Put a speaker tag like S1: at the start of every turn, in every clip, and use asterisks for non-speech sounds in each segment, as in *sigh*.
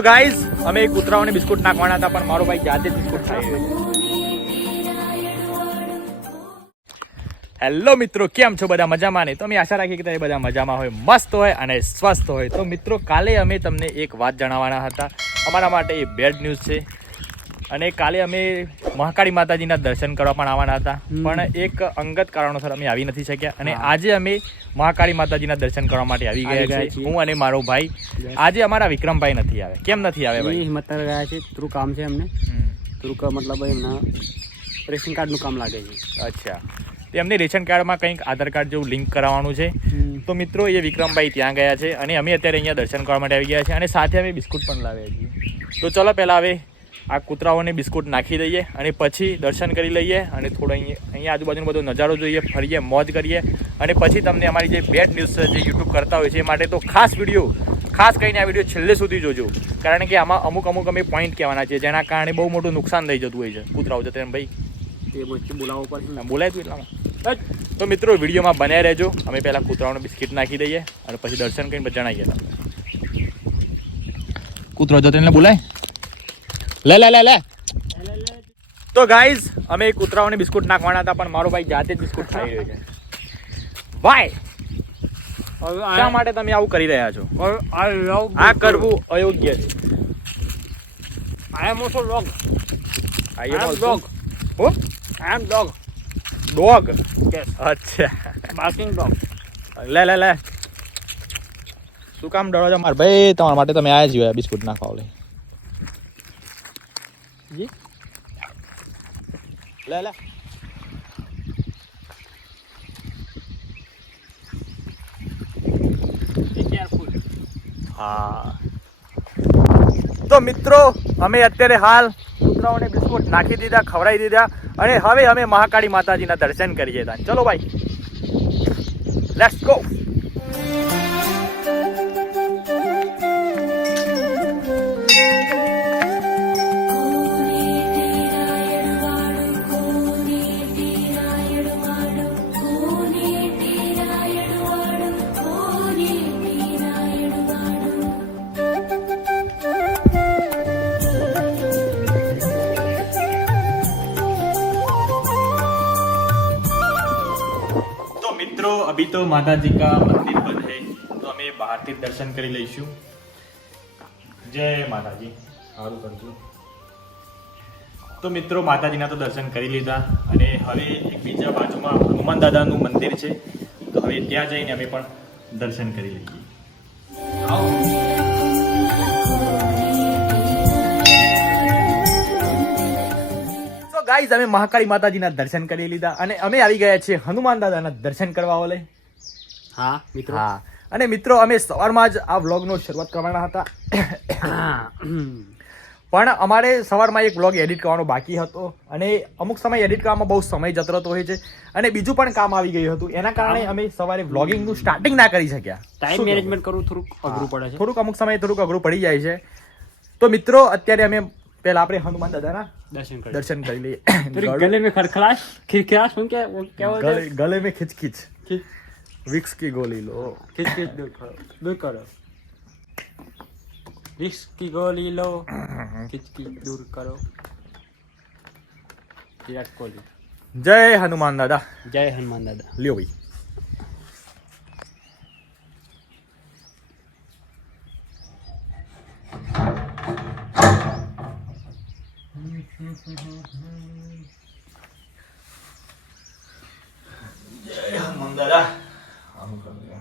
S1: તો ગાઈઝ, અમે કૂતરાઓને બિસ્કુટ નાખવાના હતા, પણ મારો ભાઈ જાતે બિસ્કુટ ખાઈ હેલો મિત્રો, કેમ છો બધા મજામાં? ને તો અમે આશા રાખીએ કે તમે બધા મજામાં હોય, મસ્ત હોય અને સ્વસ્થ હોય. તો મિત્રો, કાલે અમે તમને એક વાત જણાવવાના હતા. અમારા માટે એ બેડ ન્યૂઝ છે. અને કાલે અમે મહાકાળી માતાજીના દર્શન કરવા પણ આવવાના હતા. પણ એક અંગત કારણોસર અમે આવી નથી શક્યા. અને આજે અમે મહાકાળી માતાજીના દર્શન કરવા માટે આવી ગયા છીએ. હું અને મારો ભાઈ. આજે અમારા વિક્રમભાઈ નથી આવે કેમ નથી આવે ભાઈ?
S2: હિંમતનગર ગયા છે. થોડું કામ છે એમને. થોડુંક મતલબ એમના રેશન કાર્ડનું કામ લાગે છે.
S1: અચ્છા. તો એમને રેશન કાર્ડમાં કંઈક આધાર કાર્ડ જેવું લિંક કરાવવાનું છે. તો મિત્રો એ વિક્રમભાઈ ત્યાં ગયા છે અને અમે અત્યારે અહીંયા દર્શન કરવા માટે આવી ગયા છે અને સાથે અમે બિસ્કુટ પણ લાવ્યા છીએ. તો ચલો પહેલાં હવે આ કૂતરાઓને બિસ્કુટ નાખી દઈએ અને પછી દર્શન કરી લઈએ અને થોડો અહીંયા અહીંયા આજુબાજુનો બધો નજારો જોઈએ ફરીએ મોજ કરીએ. અને પછી તમને અમારી જે બેડ ન્યૂઝ જે યુટ્યુબ કરતા હોય છે એ માટે તો ખાસ વીડિયો ખાસ કરીને આ વીડિયો છેલ્લે સુધી જોજો. કારણ કે આમાં અમુક અમુક અમે પોઈન્ટ કહેવાના છે જેના કારણે બહુ મોટું નુકસાન થઈ જતું હોય છે કૂતરાઓ જતે ભાઈ.
S2: બોલાવવો પડશે
S1: બોલાય તું એટલામાં. તો મિત્રો વિડીયોમાં બન્યા રહેજો. અમે પહેલાં કૂતરાઓને બિસ્કિટ નાખી દઈએ અને પછી દર્શન કરીને જણાવીએ તમને. કૂતરો જતો એને બોલાય. લે લે લે લે. તો ગાઈઝ અમે કૂતરાઓને બિસ્કુટ નાખવાના હતા પણ મારો ભાઈ જાતે જ બિસ્કુટ ખાઈ રહ્યો છે. વાય શા માટે તમે આવું કરી રહ્યા છો? આ કરવું અયોગ્ય છે.
S2: I am also
S1: dog
S2: I am dog
S1: હો
S2: આઈ એમ ડોગ
S1: ડોગ અચ્છા.
S2: બાર્કિંગ ડોગ
S1: લે લે લે. શું કામ ડરો છો? માર ભાઈ તમારા માટે તમે આયા જ બિસ્કુટ નાખવા લે જી. લે લે. હા. તો મિત્રો અમે અત્યારે હાલ કૂતરાઓને બિસ્કુટ નાખી દીધા ખવડાવી દીધા અને હવે અમે મહાકાળી માતાજીના દર્શન કરીએ હતા ચલો ભાઈ. લેટ્સ ગો તો માતાજી કા મંદિર બંધ है તો અમે બહારથી દર્શન કરી લઈશું. જય માતાજી. સારું કરજો. તો મિત્રો, માતાજીના તો દર્શન કરી લીધા અને હવે એક બીજા બાજુમાં હનુમાન દાદાનું મંદિર છે. તો હવે ત્યાં જઈને અમે પણ દર્શન કરી લઈએ. તો ગાઈઝ અમે મહાકાળી માતાજીના દર્શન કરી લીધા અને અમે આવી ગયા છીએ હનુમાન દાદાના દર્શન કરવા ઓલે.
S2: હા મિત્રો.
S1: હા. અને મિત્રો અમે સવારમાં જ આ વ્લોગનો શરૂઆત કરવાના હતા. પણ અમારે સવારમાં એક વ્લોગ એડિટ કરવાનો બાકી હતો અને અમુક સમય એડિટ કરવામાં બહુ સમય જતરતો હોય છે. અને બીજું પણ કામ આવી ગયું હતું. એના કારણે અમે સવારે વ્લોગિંગનું સ્ટાર્ટિંગ ના કરી શક્યા.
S2: ટાઈમ મેનેજમેન્ટ કરવું થોડુંક અઘરું પડે છે.
S1: થોડુંક અમુક સમય થોડુંક અઘરું પડી જાય છે. તો મિત્રો અત્યારે અમે પેલા આપણે હનુમાન દાદાના
S2: દર્શન
S1: દર્શન કરી લઈએ.
S2: ગલે મેં ખરખલાશ ખિરખિરાશ
S1: ગલે મેં
S2: ખિચખિચ.
S1: विक्स की गोली लो
S2: खिच खिच दूर करो दूर करो विक्स की गोली लो खिच खिच दूर करो विराट कोहली
S1: જય હનુમાન દાદા
S2: जय हनुमान दादा
S1: લ્યો ભાઈ જય હનુમાન દાદા આમ कर લો.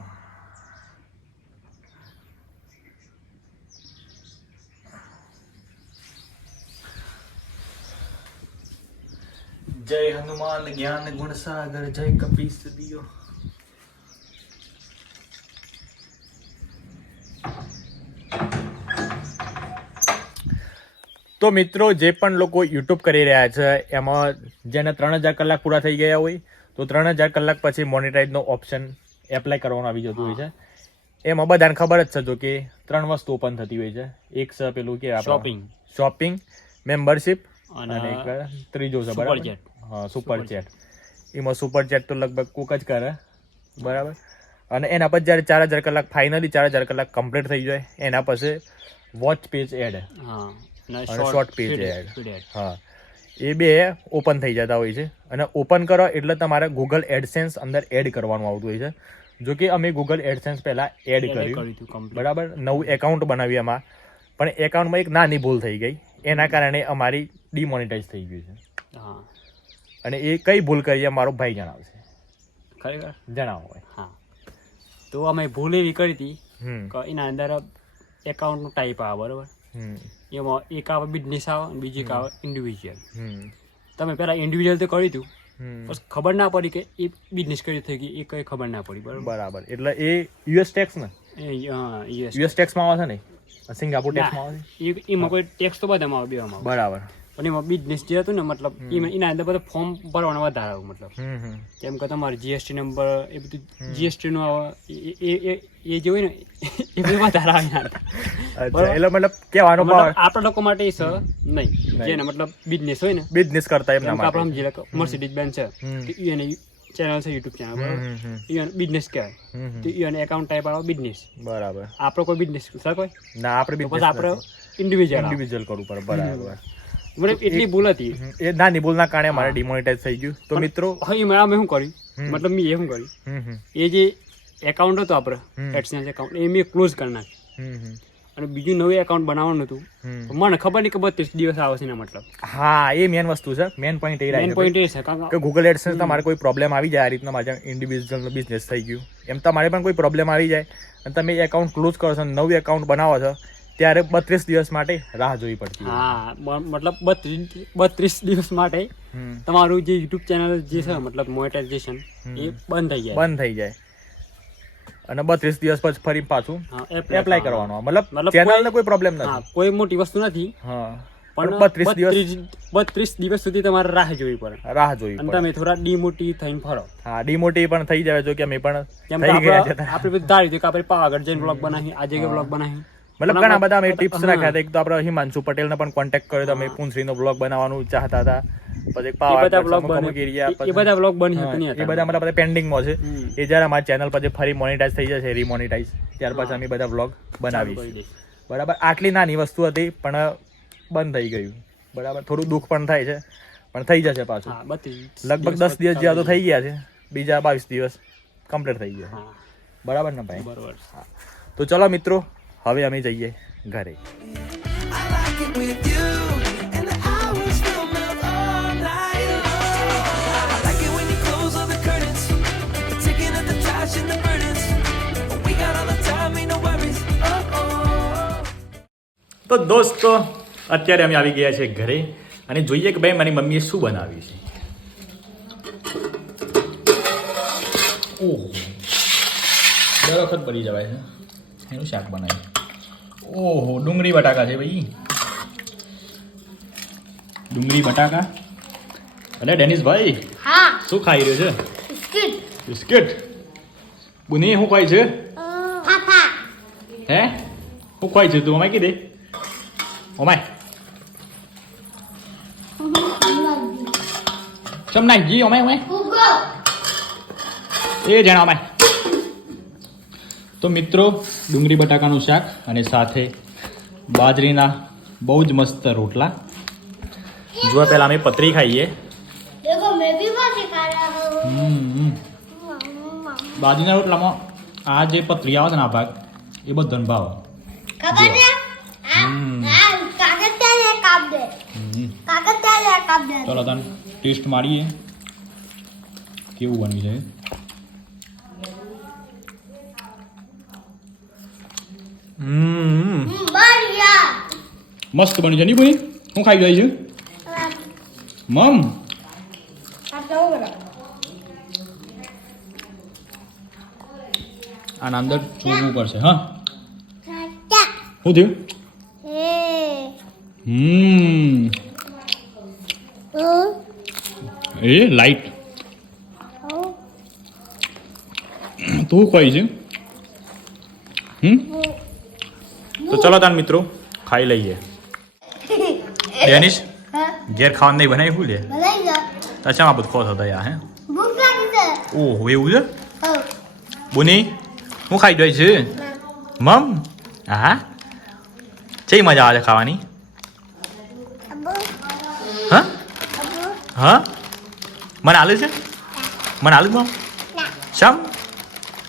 S1: જય હનુમાન જ્ઞાન ગુણ સાગર જય કપીસ દિયો તો મિત્રો, જે પણ લોકો યુટ્યુબ કરી રહ્યા છે, એમાં જેને ત્રણ હજાર કલાક પૂરા થઈ ગયા હોય, તો ત્રણ હજાર કલાક પછી મોનેટાઈઝનો ઓપ્શન એપ્લાય કરવાનું આવી જતું હોય છે. એમાં બધાને ખબર જ છે જો કે ત્રણ વસ્તુ ઓપન થતી હોય છે. એક છે પેલું કે
S2: શોપિંગ
S1: શોપિંગ મેમ્બરશિપ
S2: અને
S1: એક ત્રીજો છે બરાબર? હા સુપર ચેટ એમાં સુપર ચેટ તો લગભગ કોક જ કરે બરાબર? અને એના પછી જ્યારે ચાર હજાર કલાક ફાઇનલી ચાર હજાર કલાક કમ્પ્લીટ થઈ જાય એના પછી વોચ પેજ એડ
S2: અને
S1: શોર્ટ
S2: પેજ
S1: ad. હા. એ બે ઓપન થઈ જતા હોય છે. અને ઓપન કરો એટલે તમારે ગૂગલ એડસેન્સ અંદર એડ કરવાનું આવતું હોય છે. જો કે અમે ગૂગલ એડસેન્સ પહેલાં એડ કર્યું. બરાબર? નવું એકાઉન્ટ બનાવ્યું એમાં. પણ એકાઉન્ટમાં એક નાની ભૂલ થઈ ગઈ. એના કારણે અમારી ડિમોનિટાઈઝ થઈ ગયું છે.
S2: હા.
S1: અને એ કઈ ભૂલ કરી મારો ભાઈ જણાવશે.
S2: ખરેખર?
S1: જણાવો ભાઈ.
S2: હા. તો અમે ભૂલ એવી કરી હતી કે એના અંદર એકાઉન્ટનું ટાઈપ આવે બરાબર?
S1: હમ.
S2: એમાં એક આવે બિઝનેસ આવે બીજી એક આવે ઇન્ડિવિજ્યુઅલ
S1: હમ.
S2: તમે પહેલાં ઇન્ડિવિજ્યુઅલ તો કર્યું હતું. પછી ખબર ના પડી કે એ બી કરી થઈ ગઈ એ કઈ ખબર ના પડી બરાબર?
S1: બરાબર. એટલે એ યુએસ ટેક્સ ને?
S2: યુએસ
S1: ટેક્સમાં આવે છે ને? સિંગાપુર ટેક્સમાં આવે છે?
S2: એમાં કોઈ ટેક્સ તો બધામાં આવે આવે.
S1: બરાબર.
S2: પણ એમાં બિઝનેસ જે હતું ને મતલબ એના અંદર બધા ફોર્મ ભરવાના વધારે આવ્યું મતલબ. કેમ કે તમારે જીએસટી નંબર એ બધું જીએસટી નું આવે એ- જે હોય ને એ બધું વધારે આવે
S1: એટલે મતલબ કહેવાનો
S2: આપણા લોકો માટે એ છે નહીં. જેને મતલબ બિઝનેસ હોય ને
S1: બિઝનેસ કરતા
S2: એમ આપણે સમજી લે મર્સિડીઝ બેન છે. એને ચેનલ છે યુટ્યુબ ચેનલ બરાબર?
S1: હમ હમ
S2: ઈ એને બિઝનેસ કહેવાય. તો ઈ એને એકાઉન્ટ ટાઈપ આવે બિઝનેસ
S1: બરાબર.
S2: આપણો કોઈ બિઝનેસ છે કોઈ?
S1: ના આપણે
S2: તો આપણે ઇન્ડિવિજ્યુઅલ
S1: ઇન્ડિવિજ્યુઅલ કરવું પડે બરાબર.
S2: મતલબ એટલી ભૂલ હતી.
S1: એ નાની ભૂલના કારણે મારે ડિમોનેટાઇઝ થઈ ગયું. તો મિત્રો
S2: હા મેં અમે શું કર્યું? મતલબ મેં એ શું કર્યું? એ જે એકાઉન્ટ હતો આપણે. એડસેન્સ એકાઉન્ટ એ મેં ક્લોઝ કરી નાખ્યું. અને બીજું નવું એકાઉન્ટ બનાવવાનું હતું. મને ખબર નહીં કે બત્રીસ દિવસ આવશે ને મતલબ.
S1: હા એ મેન વસ્તુ છે. મેન પોઈન્ટ એ મેન
S2: પોઈન્ટ એ છે
S1: કે ગૂગલ એડસન્સ તમારે કોઈ પ્રોબ્લેમ આવી જાય આ રીતના મારા ઇન્ડિવિજ્યુઅલ બિઝનેસ થઈ ગયું. એમ તમારે પણ કોઈ પ્રોબ્લેમ આવી જાય. અને તમે એકાઉન્ટ ક્લોઝ કરો છો નવું એકાઉન્ટ બનાવો છો ત્યારે બત્રીસ દિવસ માટે રાહ જોવી પડતી
S2: હા મતલબ બત્રીસ બત્રીસ દિવસ માટે તમારું જે યુટ્યુબ ચેનલ જે છે મતલબ મોનેટાઇઝેશન એ બંધ થઈ જાય.
S1: બંધ થઈ જાય. અને બત્રીસ દિવસ પછી ફરી પાછું એપ્લાય કરવાનું. મતલબ ચેનલને
S2: કોઈ-
S1: પ્રોબ્લેમ નથી.
S2: કોઈ મોટી વસ્તુ નથી.
S1: હા.
S2: પણ
S1: બત્રીસ દિવસ
S2: બત્રીસ દિવસ સુધી તમારે રાહ જોવી પડે.
S1: રાહ જોવી
S2: અને તમે થોડા ડીમોટી થઈને ફરો.
S1: હા ડીમોટી પણ થઈ જાય. જો કે અમે પણ
S2: કેમ
S1: થઈ ગયા છે
S2: આપણે બધા ધાર્યું કે આપણે પાવાગઢ જઈને બ્લોગ બનાવી આજે કે બ્લોગ બનાવી
S1: મતલબ ઘણા બધા અમે ટિપ્સ રાખ્યા હતા. એક તો આપણે હિમાંશુ પટેલને પણ કોન્ટેક્ટ કર્યો તો અમે પૂંછડીનો બ્લોગ બનાવવાનું ચાહતા હતા. પછી
S2: એ બધા બ્લોગ
S1: અમુક અમુક
S2: બને
S1: એરિયા
S2: એ બધા બ્લોગ બની
S1: હા,
S2: શકતા નહીં
S1: એ બધા મતલબ પેન્ડિંગમાં છે. એ જ્યારે અમારા ચેનલ પર ફરી મોનેટાઈઝ થઈ જશે રીમોનેટાઈઝ ત્યાર પછી અમે બધા બ્લોગ બનાવીશું. બરાબર? આટલી નાની વસ્તુ હતી પણ બંધ થઈ ગયું. બરાબર? થોડું દુઃખ પણ થાય છે. પણ થઈ જશે પાછું. લગભગ દસ દિવસ જેવા તો થઈ ગયા છે. બીજા બાવીસ દિવસ કમ્પ્લીટ થઈ ગયા બરાબર ને ભાઈ?
S2: બરોબર.
S1: તો ચલો મિત્રો હવે અમે જઈએ ઘરે.
S3: Oh oh.
S1: તો દોસ્તો અત્યારે અમે આવી ગયા છે ઘરે અને જોઈએ કે ભાઈ મારી મમ્મીએ શું બનાવ્યું છે દર વખત બની જવાય છે એનું શાક બનાવ્યું ઓહો ડુંગળી બટાકા છે ભાઈ ડુંગળી બટાકા અને ડેનિસભાઈ
S4: હા
S1: શું ખાઈ રહ્યો છે?
S4: બિસ્કિટ
S1: બિસ્કિટ બુની શું ખાય છે
S4: પાપા
S1: હે શું ખાય છે તું અમાય કીધે અમાય ચમ નાખજી અમાય અમાય
S4: ઉગો
S1: એ જણા અમાય તો મિત્રો ડુંગળી બટાકાનું શાક અને સાથે બાજરીના બહુ જ મસ્ત રોટલા. જોવા પહેલાં અમે પતરી ખાઈએ. બાજરીના રોટલામાં આ જે પતરી આવે છે ને આ ભાગ એ બધાને ભાવ ચલો તન ટેસ્ટ મારીએ. કેવું
S4: બની જાય?
S1: મસ્ત બન્યું છે. નહીં બની હું ખાઈ ગઈ છું. મમ. આના અંદર ચૂરવું પડશે હા. શું થયું? હમ. એ લાઈટ તું કઈ છે? હમ? તો ચલો તાર મિત્રો ખાઈ લઈએ. *laughs* ડેનિશ ઘેર ખાવાનું નહીં બનાવી શું લે? તાર શેમાં બધું ખોશ હતા હે? ઓહો એવું છે? બોની હું ખાઈ જોઈ છે? મમ? હા ચઈ મજા આવે ખાવાની? હા? હા? મને આલે છે? મને આલે
S4: મમ
S1: શમ?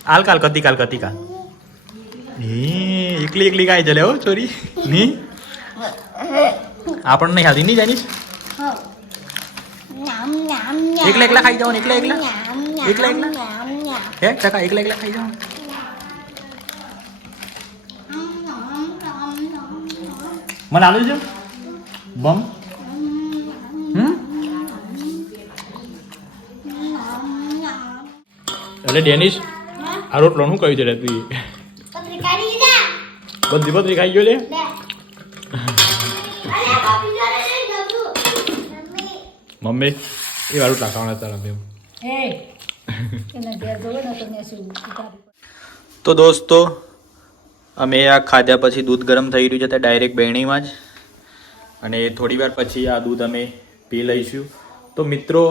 S1: આલકાલ કતિકાલ કતિકા ની એકલી એકલી કાંઈ ચલે હો ચોરી ની? આપણને નહીં ખાતી નહીં
S4: જાનીશ
S1: એકલા એકલા ખાઈ જાઓ એકલા એકલા? એકલા એકલા? હે ચકા એકલા એકલા ખાઈ જાઓ મને આલુ છે બમ. હમ? એટલે ડેનિશ આ રોટલો શું કહ્યું છે તું બધી બધી ખાઈ ગયો લે.
S4: મમ્મી *laughs*
S1: મમ્મી એ વાળું ટાંકાવાના તારા મેં
S5: એના ઘેર જોવે ને તો
S1: દોસ્તો અમે આ ખાધા પછી દૂધ ગરમ થઈ રહ્યું છે ત્યાં ડાયરેક્ટ બેણીમાં જ. અને થોડી વાર પછી આ દૂધ અમે પી લઈશું. તો મિત્રો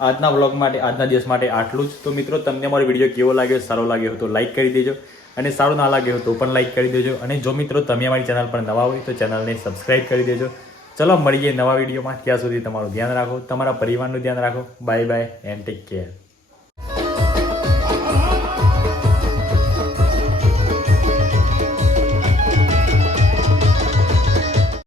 S1: આજના વ્લોગ માટે આજના દિવસ માટે આટલું જ. તો મિત્રો તમને અમારો વીડિયો કેવો લાગ્યો? સારો લાગ્યો તો લાઈક કરી દેજો. અને સારો ના લાગે તો પણ લાઈક કરી દેજો. અને જો મિત્રો તમે અમારી ચેનલ પર નવા હોય તો ચેનલને સબસ્ક્રાઈબ કરી દેજો. ચલો મળીએ નવા વિડીયોમાં ત્યાં સુધી તમારું ધ્યાન રાખો, તમારા પરિવારનું ધ્યાન રાખો. Bye bye and take care